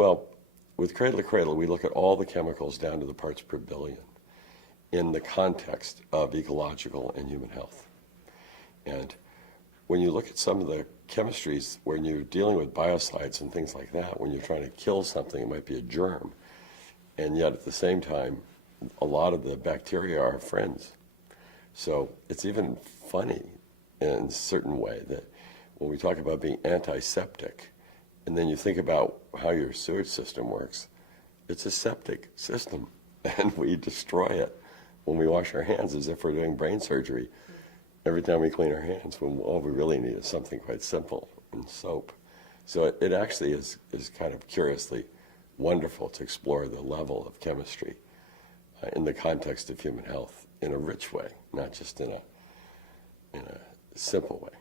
Well, with Cradle to Cradle, we look at all the chemicals down to the parts per billion in the context of ecological and human health. And when you look at some of the chemistries, when you're dealing with biocides and things like that, when you're trying to kill something, it might be a germ, and yet at the same time, a lot of the bacteria are friends. So it's even funny in a certain way that when we talk about being antiseptic, and then you think about how your sewage system works, it's a septic system, and we destroy it when we wash our hands as if we're doing brain surgery every time we clean our hands, when all we really need is something quite simple, and soap. So it actually is kind of curiously wonderful to explore the level of chemistry in the context of human health in a rich way, not just in a simple way.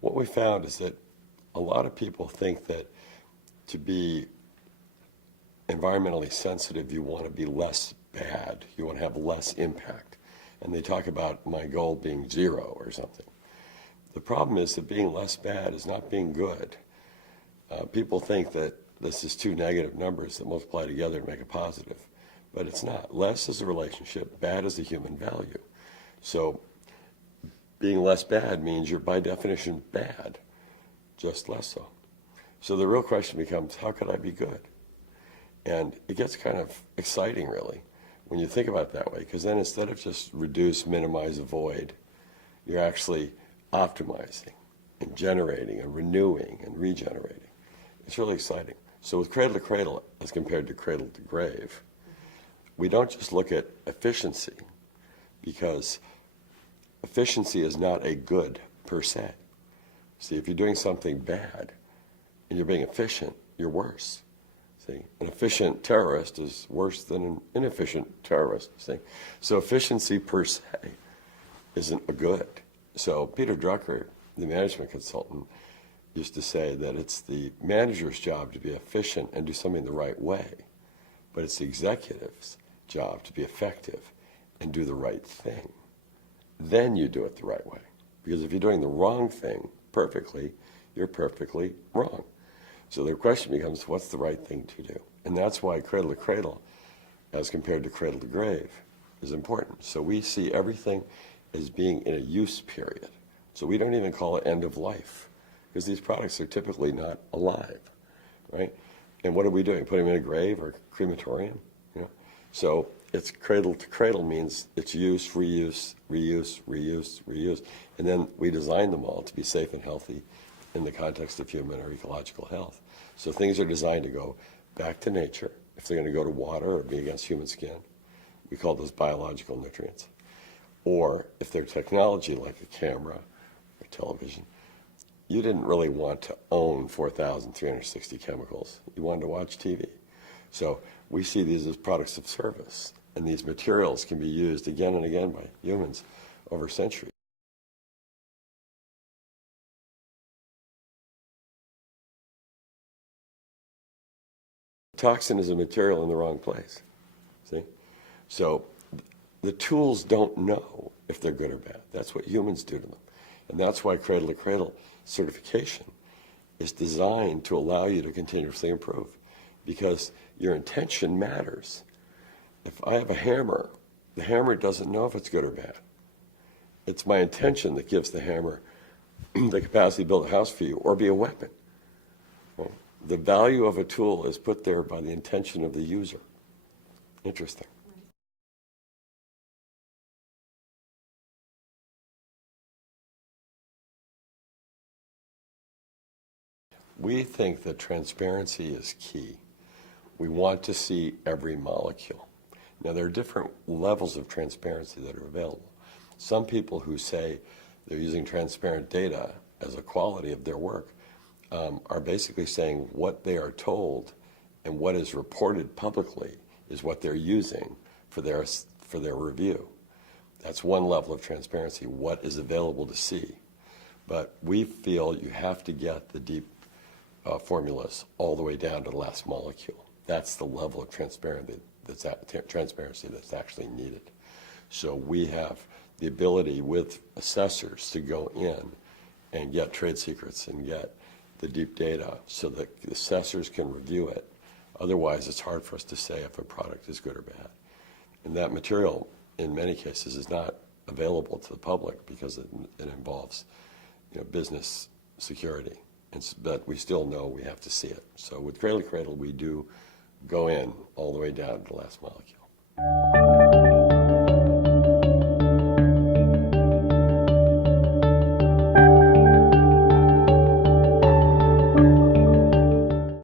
What we found is that a lot of people think that to be environmentally sensitive, you want to be less bad, you want to have less impact. And they talk about my goal being 0 or something. The problem is that being less bad is not being good. People think that this is 2 negative numbers that multiply together to make a positive, but it's not. Less is a relationship, bad is a human value. So being less bad means you're by definition bad, just less so. So the real question becomes, how could I be good? And it gets kind of exciting, really, when you think about it that way, because then instead of just reduce, minimize, avoid, you're actually optimizing and generating and renewing and regenerating. It's really exciting. So with Cradle to Cradle, as compared to Cradle to Grave, we don't just look at efficiency, because efficiency is not a good per se. See, if you're doing something bad and you're being efficient, you're worse. See, an efficient terrorist is worse than an inefficient terrorist. See, so efficiency per se isn't a good. So Peter Drucker, the management consultant, used to say that it's the manager's job to be efficient and do something the right way, but it's the executive's job to be effective and do the right thing. Then you do it the right way. Because if you're doing the wrong thing perfectly, you're perfectly wrong. So the question becomes, what's the right thing to do? And that's why Cradle to Cradle, as compared to Cradle to Grave, is important. So we see everything as being in a use period. So we don't even call it end of life, because these products are typically not alive, right? And what are we doing? Putting them in a grave or crematorium? You know? So it's Cradle to Cradle means it's use, reuse, reuse, reuse, reuse. And then we design them all to be safe and healthy in the context of human or ecological health. So things are designed to go back to nature. If they're going to go to water or be against human skin, we call those biological nutrients. Or if they're technology like a camera or television, you didn't really want to own 4,360 chemicals. You wanted to watch TV. So we see these as products of service. And these materials can be used again and again by humans over centuries. Toxin is a material in the wrong place. See? So the tools don't know if they're good or bad. That's what humans do to them. And that's why Cradle to Cradle certification is designed to allow you to continuously improve, because your intention matters. If I have a hammer, the hammer doesn't know if it's good or bad. It's my intention that gives the hammer the capacity to build a house for you or be a weapon. Right? The value of a tool is put there by the intention of the user. Interesting. We think that transparency is key. We want to see every molecule. Now, there are different levels of transparency that are available. Some people who say they're using transparent data as a quality of their work are basically saying what they are told and what is reported publicly is what they're using for their review. That's one level of transparency, what is available to see. But we feel you have to get the deep formulas all the way down to the last molecule. That's the level of transparency that's actually needed. So we have the ability with assessors to go in and get trade secrets and get the deep data so that the assessors can review it. Otherwise, it's hard for us to say if a product is good or bad. And that material, in many cases, is not available to the public because it involves, business security. But we still know we have to see it. So with Cradle, we do go in all the way down to the last molecule.